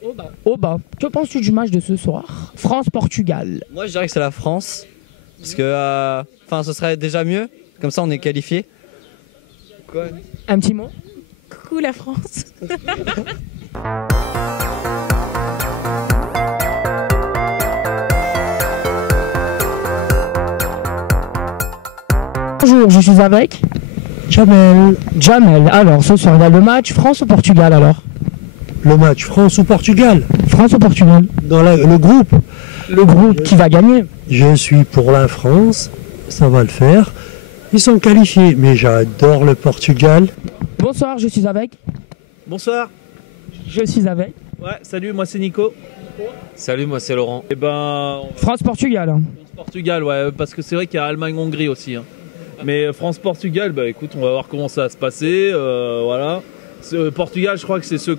Oh bah, que penses-tu du match de ce soir? France-Portugal. Moi, je dirais que c'est la France. Parce que ce serait déjà mieux. Comme ça, on est qualifié. Quoi? Un petit mot? Coucou la France. Bonjour, je suis avec Jamel. Jamel. Alors, ce soir, il y a le match France ou Portugal alors? Le match France ou Portugal? France ou Portugal? Dans le groupe, Le groupe qui va gagner? je suis pour la France, ça va le faire. Ils sont qualifiés, mais j'adore le Portugal. Bonsoir, je suis avec. Bonsoir. Je suis avec. Ouais, salut, moi c'est Nico. Salut, moi c'est Laurent. Et ben, France-Portugal. France-Portugal, ouais, parce que c'est vrai qu'il y a Allemagne-Hongrie aussi. Hein. Mais France-Portugal, bah écoute, on va voir comment ça va se passer. Voilà. Portugal, je crois que c'est ceux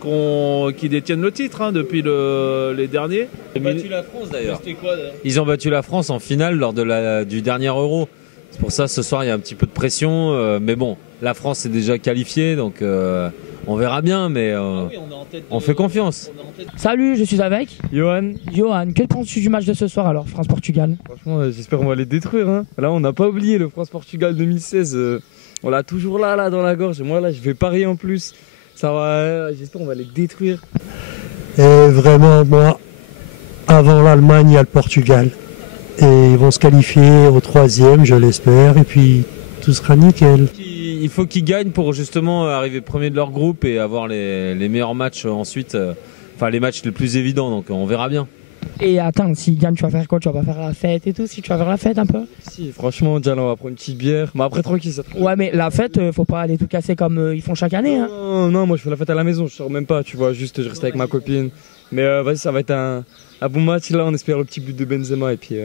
qui détiennent le titre hein, depuis les derniers. Ils ont battu la France d'ailleurs. C'était quoi d'ailleurs? Ils ont battu la France en finale lors du dernier Euro. C'est pour ça ce soir il y a un petit peu de pression. Mais bon, la France est déjà qualifiée donc on verra bien. Mais on fait confiance. Salut, je suis avec Johan, Johan. Que penses-tu du match de ce soir alors, France-Portugal? franchement, j'espère qu'on va les détruire. Hein. Là, on n'a pas oublié le France-Portugal 2016. On l'a toujours là, dans la gorge. Et moi, là, je vais parier en plus. Ça va, j'espère qu'on va les détruire. Et vraiment, moi, avant l'Allemagne, il y a le Portugal. Et ils vont se qualifier au troisième, je l'espère. Et puis, tout sera nickel. Il faut qu'ils gagnent pour justement arriver premier de leur groupe et avoir les meilleurs matchs ensuite. Enfin, les matchs les plus évidents. Donc on verra bien. Et attends, s'il gagne, tu vas faire quoi? Tu vas pas faire la fête et tout? Si tu vas faire la fête un peu? Si, franchement, déjà là, on va prendre une petite bière. Mais après, tranquille, ça. Ouais, mais la fête, faut pas aller tout casser comme ils font chaque année. Hein. Non, moi, je fais la fête à la maison. Je sors même pas, tu vois. Juste, je reste avec ma copine. Mais vas-y, ça va être un bon match. Là, on espère le petit but de Benzema. Et puis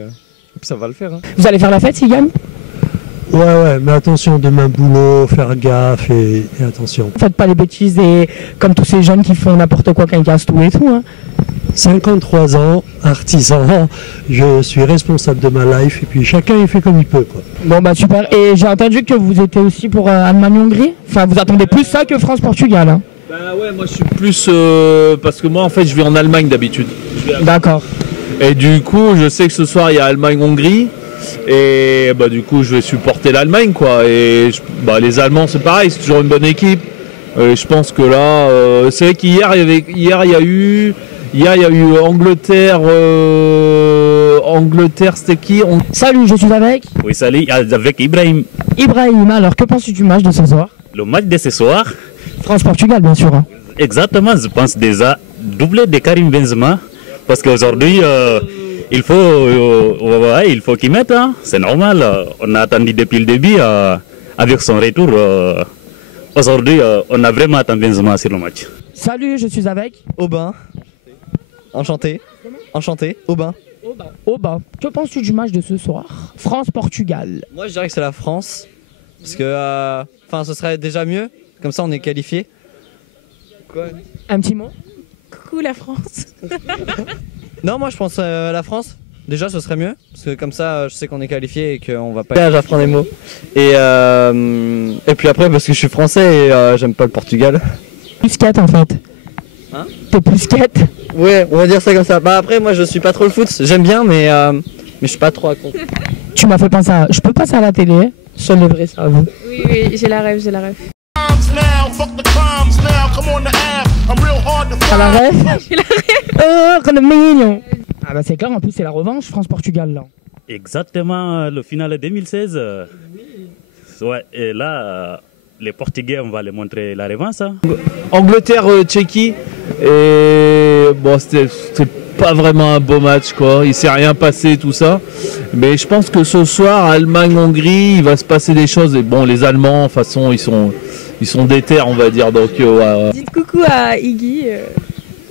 ça va le faire. Hein. Vous allez faire la fête s'il gagne? Ouais, mais attention, demain boulot, faire gaffe et attention. Faites pas les bêtises et comme tous ces jeunes qui font n'importe quoi quand ils cassent tout et tout. Hein. 53 ans, artisan, je suis responsable de ma life et puis chacun il fait comme il peut quoi. Bon bah super. Et j'ai entendu que vous étiez aussi pour Allemagne-Hongrie. Enfin, vous attendez plus ça que France-Portugal. Hein. Bah ouais, moi je suis plus parce que moi en fait je vais en Allemagne d'habitude. D'accord. Et du coup, je sais que ce soir il y a Allemagne-Hongrie. Et bah du coup, je vais supporter l'Allemagne quoi. Et les Allemands c'est pareil, c'est toujours une bonne équipe. Et je pense que là, c'est vrai qu'hier il y a eu Angleterre, c'était qui? Salut, je suis avec Oui, salut, avec Ibrahim. Ibrahim. Alors, que penses-tu du match de ce soir? Le match de ce soir, France-Portugal, bien sûr. Hein. exactement, je pense déjà doublé de Karim Benzema. Parce qu'aujourd'hui, il faut qu'il mette. Hein. C'est normal, on a attendu depuis le début avec son retour. Aujourd'hui, on a vraiment attendu Benzema sur le match. Salut, je suis avec Aubin. Enchanté. Enchanté. Aubin. Oh bah, que penses-tu du match de ce soir? France-Portugal. Moi, je dirais que c'est la France. Parce que ce serait déjà mieux. Comme ça, on est qualifié. Quoi? Un petit mot? Coucou la France. Non, moi, je pense la France. Déjà, ce serait mieux. Parce que comme ça, je sais qu'on est qualifié et qu'on va pas... J'apprends des mots. Et puis après, parce que je suis français et j'aime pas le Portugal. Plus quête en fait. Hein? T'es plus quête? Ouais, on va dire ça comme ça. Bah après, moi, je suis pas trop le foot. J'aime bien, mais je suis pas trop à compte. Tu m'as fait penser à... Je peux passer à la télé? Seul les vrais savent. Oui, j'ai la rêve, j'ai la rêve. À la rêve? J'ai la rêve. Oh, qu'on est mignon. Ah bah c'est clair, en plus c'est la revanche France-Portugal là. Exactement, le final 2016. Ouais, et là, les Portugais, on va les montrer la revanche. Hein. Angleterre-Tchéquie. Et bon, c'était pas vraiment un beau match quoi. Il s'est rien passé tout ça. Mais je pense que ce soir, Allemagne-Hongrie, il va se passer des choses. Et bon, les Allemands, de toute façon, ils sont déter, on va dire. Donc, ouais. Dites coucou à Iggy.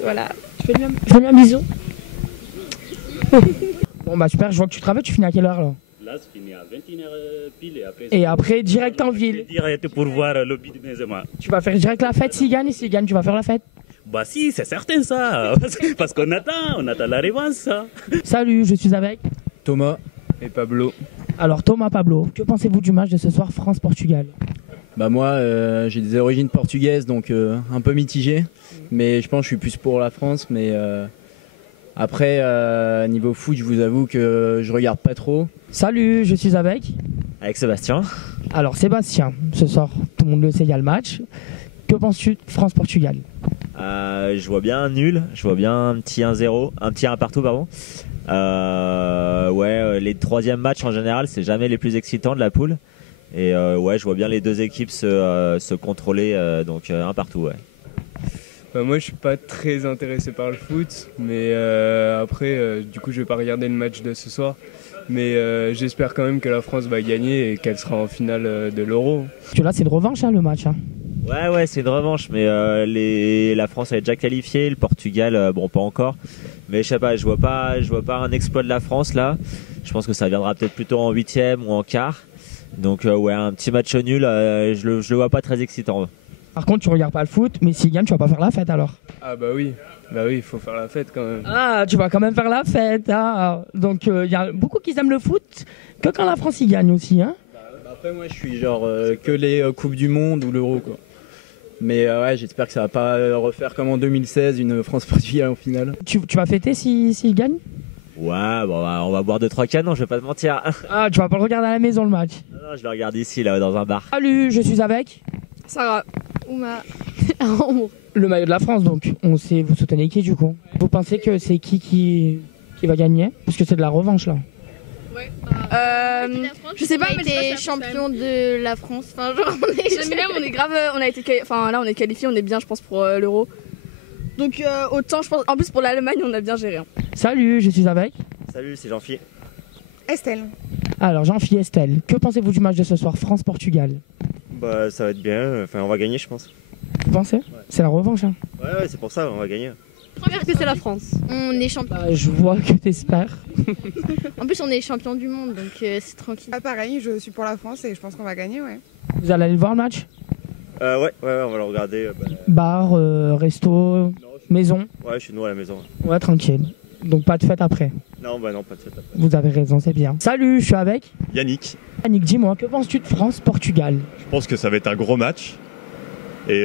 Voilà. Tu fais lui un bisou. Bon bah super, je vois que tu travailles, tu finis à quelle heure là? Là, je finis à 21h pile et après direct en ville. Direct pour voir le but de Benzema. Tu vas faire direct la fête s'il gagne, et s'il gagne tu vas faire la fête? Bah si, c'est certain ça. Parce qu'on attend la revanche ça. Salut, je suis avec Thomas et Pablo. Alors Thomas, Pablo, que pensez-vous du match de ce soir France-Portugal? Bah moi, j'ai des origines portugaises, donc un peu mitigé. Mais je pense que je suis plus pour la France. Mais après, niveau foot, je vous avoue que je regarde pas trop. Salut, je suis avec Sébastien. Alors Sébastien, ce soir, tout le monde le sait, il y a le match. Que penses-tu de France-Portugal? Je vois bien un nul, je vois bien un petit 1-0, un petit 1 partout, pardon. Les troisièmes matchs en général, c'est jamais les plus excitants de la poule. Et je vois bien les deux équipes se contrôler, donc un partout, ouais. Moi, je suis pas très intéressé par le foot, mais après, du coup, je vais pas regarder le match de ce soir. Mais j'espère quand même que la France va gagner et qu'elle sera en finale de l'Euro. Parce que là, c'est une revanche, hein, le match. Hein. Ouais, c'est une revanche, mais la France elle est déjà qualifiée, le Portugal, bon, pas encore. Mais je sais pas, je vois pas un exploit de la France là. Je pense que ça viendra peut-être plutôt en 8e ou en quart. Donc un petit match nul, je le vois pas très excitant. Par contre, tu regardes pas le foot, mais s'il gagne, tu vas pas faire la fête alors? Ah bah oui, il faut faire la fête quand même. Ah, tu vas quand même faire la fête. Hein. Donc il y a beaucoup qui aiment le foot, que quand la France y gagne aussi. Hein. Après, moi, je suis genre que les Coupes du Monde ou l'Euro, quoi. Mais j'espère que ça va pas refaire comme en 2016, une France-Portugal en finale. Tu vas fêter s'il gagne? Ouais, bon, on va boire 2-3 canons, je vais pas te mentir. Ah, tu vas pas le regarder à la maison le match? Non, je le regarde ici, là, dans un bar. Salut, je suis avec Sarah. Ouma. le maillot de la France, donc on sait, vous soutenez qui du coup? Vous pensez que c'est qui va gagner? Parce que c'est de la revanche là. Je sais pas, mais t'es champion de la France. Enfin, genre, on est grave. Là, on est qualifié, on est bien, je pense, pour l'Euro. Donc, autant, je pense. En plus, pour l'Allemagne, on a bien géré. Hein. Salut, je suis avec. Salut, c'est Jean-Philippe. Estelle. Alors, Jean-Philippe, Estelle, que pensez-vous du match de ce soir, France-Portugal? Bah, ça va être bien. Enfin, on va gagner, je pense. Vous pensez? C'est la revanche, hein? Ouais, c'est pour ça, on va gagner. Première que c'est la France. On est champion. Je vois que t'espères. En plus, on est champion du monde, donc c'est tranquille. Ah, pareil, je suis pour la France et je pense qu'on va gagner, ouais. Vous allez aller le voir le match? Ouais, on va le regarder. Bar, resto, maison? Ouais, chez nous à la maison. Ouais, tranquille. Donc pas de fête après? Non, pas de fête après. Vous avez raison, c'est bien. Salut, je suis avec Yannick. Yannick, dis-moi, que penses-tu de France-Portugal? Je pense que ça va être un gros match. Et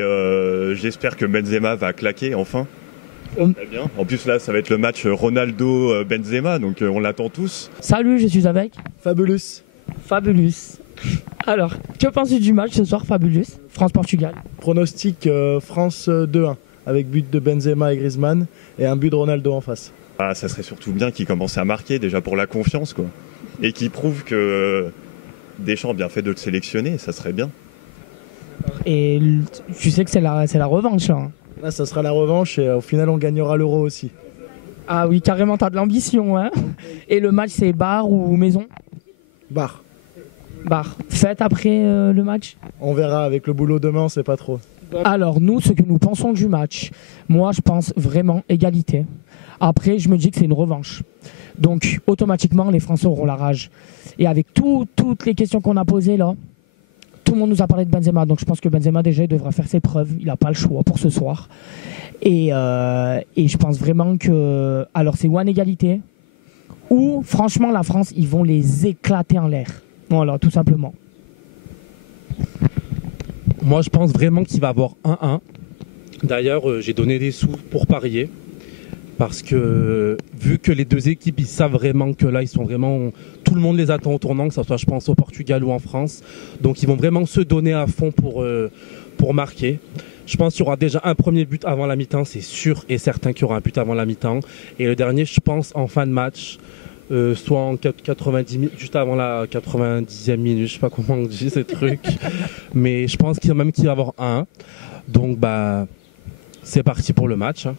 j'espère que Benzema va claquer enfin. Très bien. En plus là, ça va être le match Ronaldo-Benzema, donc on l'attend tous. Salut, je suis avec Fabulous. Alors, que penses-tu du match ce soir, Fabulous? France-Portugal. Pronostic France 2-1, avec but de Benzema et Griezmann, et un but de Ronaldo en face. Ah, ça serait surtout bien qu'il commence à marquer, déjà pour la confiance, quoi. Et qu'il prouve que Deschamps a bien fait de le sélectionner, ça serait bien. Et tu sais que c'est la revanche, là. Hein. Là, ça sera la revanche, et au final, on gagnera l'Euro aussi. Ah oui, carrément, t'as de l'ambition, hein. Et le match, c'est bar ou maison? Bar. Fête après le match? On verra, avec le boulot demain, on sait pas trop. Alors, nous, ce que nous pensons du match, moi, je pense vraiment égalité. Après, je me dis que c'est une revanche. Donc, automatiquement, les Français auront la rage. Et avec toutes les questions qu'on a posées, là, tout le monde nous a parlé de Benzema. Donc, je pense que Benzema, déjà, il devra faire ses preuves. Il n'a pas le choix pour ce soir. Et je pense vraiment que... Alors, c'est ou en égalité, ou, franchement, la France, ils vont les éclater en l'air. Voilà, tout simplement. Moi, je pense vraiment qu'il va y avoir 1-1. D'ailleurs, j'ai donné des sous pour parier. Parce que vu que les deux équipes, ils savent vraiment que là, ils sont vraiment... Tout le monde les attend au tournant, que ce soit, je pense, au Portugal ou en France. Donc, ils vont vraiment se donner à fond pour marquer. Je pense qu'il y aura déjà un premier but avant la mi-temps. C'est sûr et certain qu'il y aura un but avant la mi-temps. Et le dernier, je pense, en fin de match, soit en 90 minutes, juste avant la 90e minute. Je sais pas comment on dit ces trucs. Mais je pense qu'il va y avoir un. Donc, c'est parti pour le match. Hein.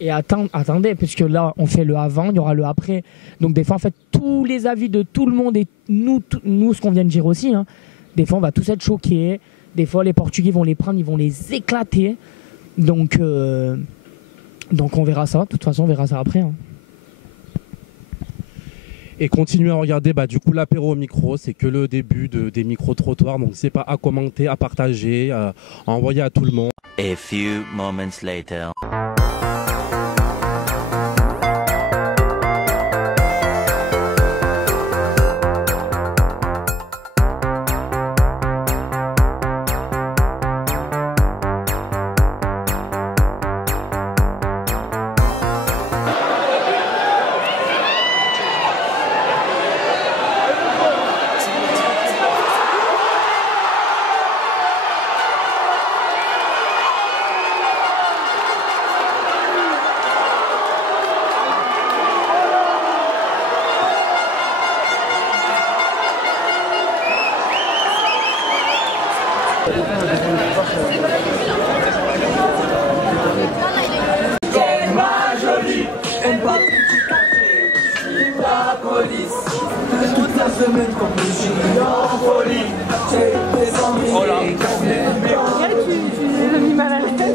Et attendez, puisque là, on fait le avant, il y aura le après. Donc des fois, en fait, tous les avis de tout le monde et nous ce qu'on vient de dire aussi, hein, des fois, on va tous être choqués. Des fois, les Portugais vont les prendre, ils vont les éclater. Donc on verra ça. De toute façon, on verra ça après. Hein. Et continuez à regarder du coup l'apéro au micro, c'est que le début des micro-trottoirs. Donc n'hésitez pas à commenter, à partager, à envoyer à tout le monde. A few moments later.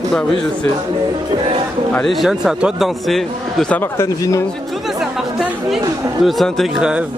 Bah oui, je sais. Allez, Jeanne, c'est à toi de danser. De Saint-Martin-de-Vinou. Du tout de Saint-Martin-de-Vinou. De Saint-Égrève.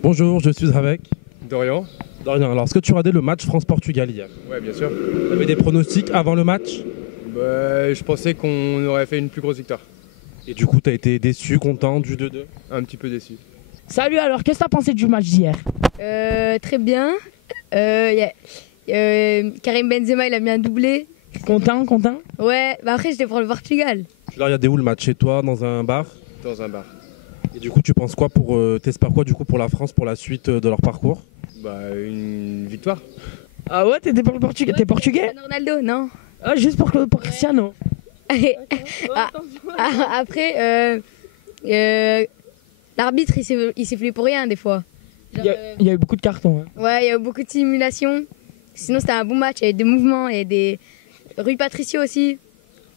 Bonjour, je suis avec Dorian. Dorian, alors est-ce que tu regardais le match France-Portugal hier? Ouais, bien sûr. Tu avais des pronostics avant le match? Je pensais qu'on aurait fait une plus grosse victoire. Et du coup, tu as été déçu, content du 2-2? Un petit peu déçu. Salut, alors qu'est-ce que tu as pensé du match d'hier? Très bien. Karim Benzema, il a mis un doublé. Content? Ouais, bah après j'étais pour le Portugal. Tu l'as regardé où le match? Chez toi, dans un bar? Dans un bar. Et du coup, tu penses quoi t'espères quoi du coup pour la France, pour la suite de leur parcours? Une victoire. Ah ouais, t'es pour le Portugal? T'es portugais? Ronaldo, non. Ah, juste pour Cristiano. Après, l'arbitre, il sifflait pour rien des fois. Il y a eu beaucoup de cartons. Hein. Ouais, il y a eu beaucoup de simulations. Sinon, c'était un bon match. Il y avait des mouvements, il y avait des... Rui Patricio aussi.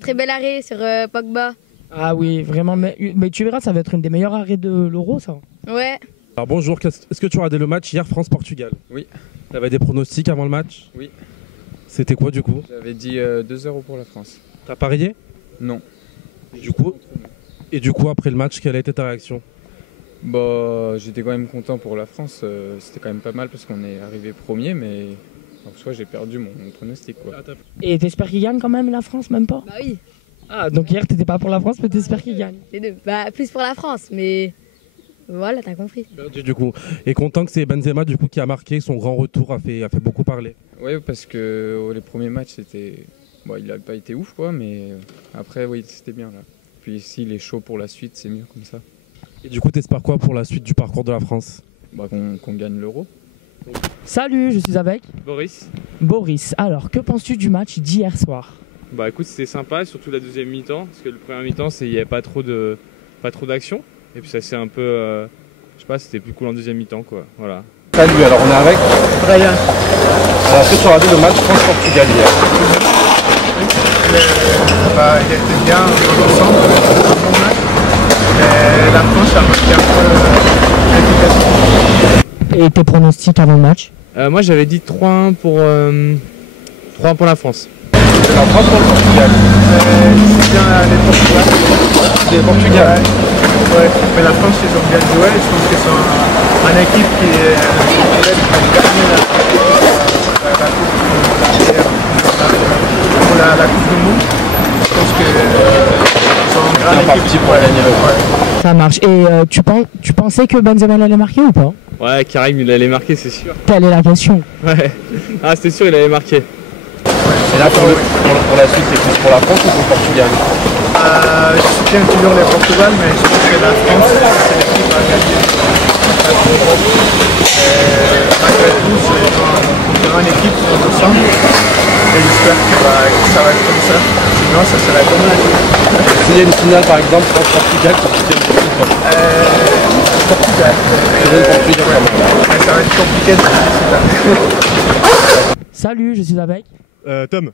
Très bel arrêt sur Pogba. Ah oui, vraiment. Mais tu verras, ça va être une des meilleures arrêts de l'Euro, ça. Ouais. Alors bonjour, est-ce que tu as regardé le match hier France-Portugal? Oui. Tu avais des pronostics avant le match? Oui. C'était quoi du coup? J'avais dit 2-0 pour la France. T'as parié? Non. Et du coup, après le match, quelle a été ta réaction? J'étais quand même content pour la France. C'était quand même pas mal parce qu'on est arrivé premier, mais en soi, j'ai perdu mon pronostic. Quoi. Et t'espères qu'il gagne quand même la France, même pas? Bah oui. Ah, donc hier, t'étais pas pour la France, mais t'espères qu'il gagne? Les deux. Bah, plus pour la France, mais voilà, t'as compris. Du coup. Et content que c'est Benzema du coup qui a marqué, son grand retour a fait beaucoup parler. Oui, parce que les premiers matchs, c'était... il n'a pas été ouf, quoi, mais après, oui, c'était bien. Là. Puis s'il est chaud pour la suite, c'est mieux comme ça. Et du coup, t'espères quoi pour la suite du parcours de la France? Qu'on gagne l'Euro. Salut, je suis avec Boris. Boris, alors que penses-tu du match d'hier soir? Écoute, c'était sympa, surtout la deuxième mi-temps, parce que le premier mi-temps, il n'y avait pas trop d'action. Et puis ça c'est un peu, je sais pas, c'était plus cool en deuxième mi-temps, quoi. Voilà. Salut, alors on est avec Brian. Alors est-ce que tu as regardé le match France-Portugal hier? Il était bien dans l'ensemble, un bon match. Mais la France a marqué un peu l'efficacité. Et tes pronostics avant le match? Moi j'avais dit 3-1 pour la France. La France pour le Portugal. C'est bien les Portugal. Les Portugal. Ouais, mais la France ils ont bien joué. Je pense qu'ils sont une équipe qui est gagner la Coupe du Monde. Je pense qu'ils sont une grande équipe pour gagner le Monde. Ça marche. Et tu pensais que Benzema allait marquer ou pas? Ouais, Karim il allait marquer, c'est sûr. Quelle est la question? Ouais. Ah, c'était sûr, il allait marquer. Et là, pour la suite, c'est plus pour la France ou pour le Portugal? Je soutiens toujours le Portugal, mais je pense que la France, c'est l'équipe qui va gagner. Malgré tout, c'est une grande équipe ensemble. Et j'espère que ça va être comme ça. Sinon, ça serait dommage. S'il y a une finale, par exemple, France-Portugal, tu soutiens l'équipe? Portugal. Mais ça va être compliqué de cette année. Salut, je suis avec Tom.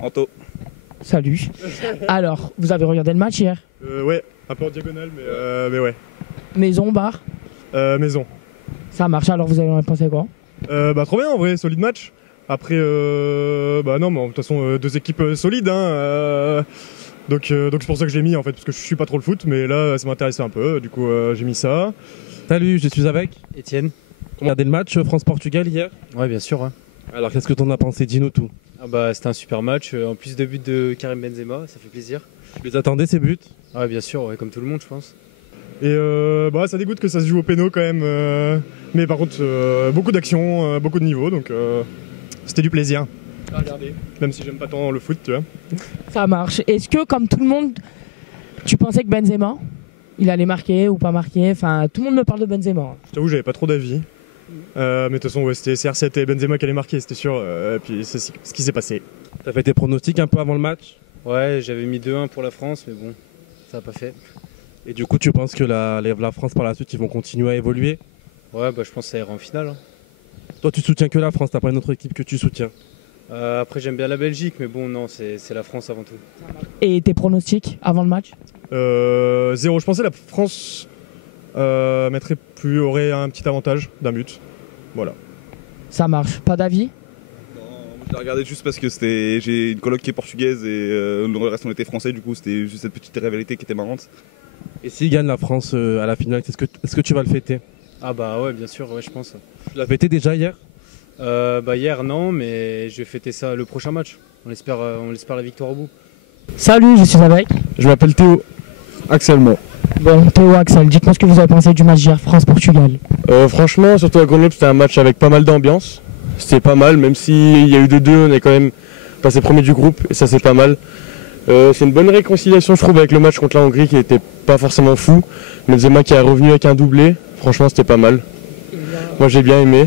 Anto. Salut. Alors, vous avez regardé le match hier? Ouais, un peu en diagonale, mais ouais. Maison, bar? Maison. Ça marche, alors vous avez pensé quoi? Trop bien en vrai, solide match. Après, non, mais de toute façon, deux équipes solides. Hein, donc c'est pour ça que je l'ai mis en fait, parce que je suis pas trop le foot, mais là ça m'intéressait un peu, du coup j'ai mis ça. Salut, je suis avec Étienne. On a regardé le match France-Portugal hier? Ouais, bien sûr. Ouais. Alors qu'est-ce que t'en as pensé? Dis-nous tout. C'était un super match, en plus de buts de Karim Benzema, ça fait plaisir. Tu les attendais ces buts? Ouais, bien sûr, ouais, comme tout le monde je pense. Et bah, ça dégoûte que ça se joue au péno quand même. Mais par contre, beaucoup d'action, beaucoup de niveau, donc c'était du plaisir à regarder. Même si j'aime pas tant le foot, tu vois. Ça marche. Est-ce que, comme tout le monde, tu pensais que Benzema, il allait marquer ou pas marquer? Enfin, tout le monde me parle de Benzema. Je t'avoue, j'avais pas trop d'avis. Mais de toute façon, ouais, c'était CR7 et Benzema qui allait marquer, c'était sûr. Et puis c'est ce qui s'est passé. T'as fait tes pronostics un peu avant le match? Ouais, j'avais mis 2-1 pour la France, mais bon, ça n'a pas fait. Et du coup, tu penses que la France par la suite, ils vont continuer à évoluer? Ouais, bah, je pense que ça ira en finale. Hein. Toi, tu soutiens que la France, t'as pas une autre équipe que tu soutiens? Après, j'aime bien la Belgique, mais bon, non, c'est la France avant tout. Et tes pronostics avant le match? 0. Je pensais la France aurait un petit avantage d'un but. Voilà. Ça marche. Pas d'avis? Je l'ai regardé juste parce que j'ai une coloc qui est portugaise et le reste on était français, du coup c'était juste cette petite rivalité qui était marrante. Et s'il gagne la France à la finale, est-ce que tu vas le fêter? Ah bah ouais, bien sûr, ouais, je pense. Tu l'as fêté déjà hier? Bah hier non, mais je vais fêter ça le prochain match. On espère la victoire au bout. Salut, je suis avec. Je m'appelle Théo. Axel, moi. Bon, Théo, Axel, dites-moi ce que vous avez pensé du match d'hier, France-Portugal. Franchement, surtout à Grenoble, c'était un match avec pas mal d'ambiance. C'était pas mal, même s'il y a eu 2-2, on est quand même passé premier du groupe et ça c'est pas mal. C'est une bonne réconciliation je trouve avec le match contre la Hongrie qui était pas forcément fou. Benzema qui est revenu avec un doublé, franchement c'était pas mal. Moi j'ai bien aimé.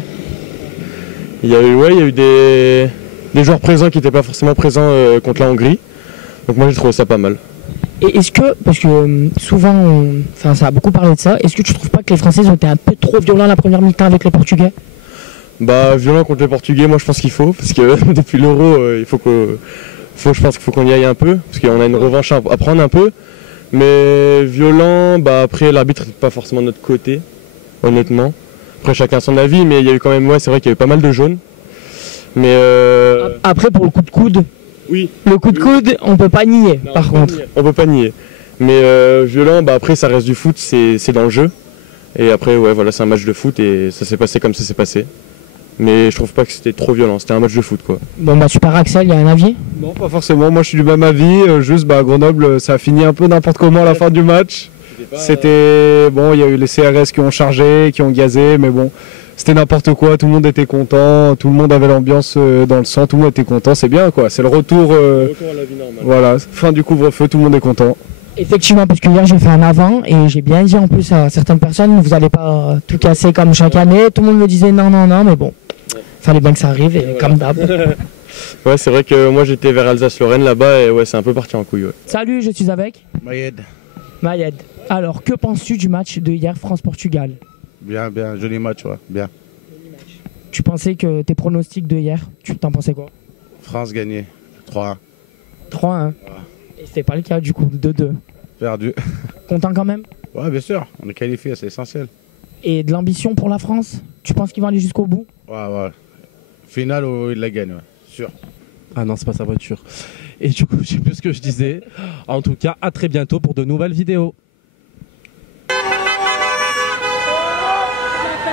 Il y a eu des joueurs présents qui n'étaient pas forcément présents contre la Hongrie. Donc moi j'ai trouvé ça pas mal. Et est-ce que, parce que souvent, ça a beaucoup parlé de ça, est-ce que tu trouves pas que les Français ont été un peu trop violents la première mi-temps avec les Portugais? Bah violent contre les Portugais, moi je pense qu'il faut, parce que depuis l'Euro, je pense qu'il faut qu'on y aille un peu, parce qu'on a une revanche à prendre un peu. Mais violent, bah après l'arbitre n'est pas forcément de notre côté, honnêtement. Après chacun son avis, mais il y a eu quand même, ouais c'est vrai qu'il y a eu pas mal de jaunes. Mais Après pour le coup de coude, oui. Le coup de coude, on peut pas nier par contre. On peut pas nier. Mais violent, bah après ça reste du foot, c'est dans le jeu. Et après ouais voilà c'est un match de foot et ça s'est passé comme ça s'est passé. Mais je trouve pas que c'était trop violent, c'était un match de foot quoi. Bon bah super Axel, il y a un avis? Non pas forcément, moi je suis du même avis, juste à Grenoble ça a fini un peu n'importe comment à la fin du match. C'était bon, il y a eu les CRS qui ont chargé, qui ont gazé, mais bon, c'était n'importe quoi, tout le monde était content, tout le monde avait l'ambiance dans le sang, tout le monde était content, c'est bien quoi, c'est le retour, à la vie normale. Voilà, fin du couvre-feu, tout le monde est content. Effectivement, parce que hier j'ai fait un avant et j'ai bien dit en plus à certaines personnes, vous allez pas tout casser comme chaque année. Tout le monde me disait non, mais bon, fallait bien que ça arrive et comme d'hab. Ouais, c'est vrai que moi j'étais vers Alsace-Lorraine là-bas et ouais, c'est un peu parti en couille. Ouais. Salut, je suis avec Mayed. Mayed. Alors, que penses-tu du match de hier France-Portugal? Bien, joli match, ouais, bien. Tu pensais que tes pronostics de hier, tu t'en pensais quoi? France gagnée, 3-1. 3-1. Ouais. Et c'était pas le cas du coup, 2-2. Perdu. Content quand même? Ouais, bien sûr, on est qualifié, c'est essentiel. Et de l'ambition pour la France? Tu penses qu'ils vont aller jusqu'au bout? Ouais. Finale où ils la gagnent, ouais, sûr. Ah non, c'est pas sa voiture. Et du coup, je sais plus ce que je disais. En tout cas, à très bientôt pour de nouvelles vidéos.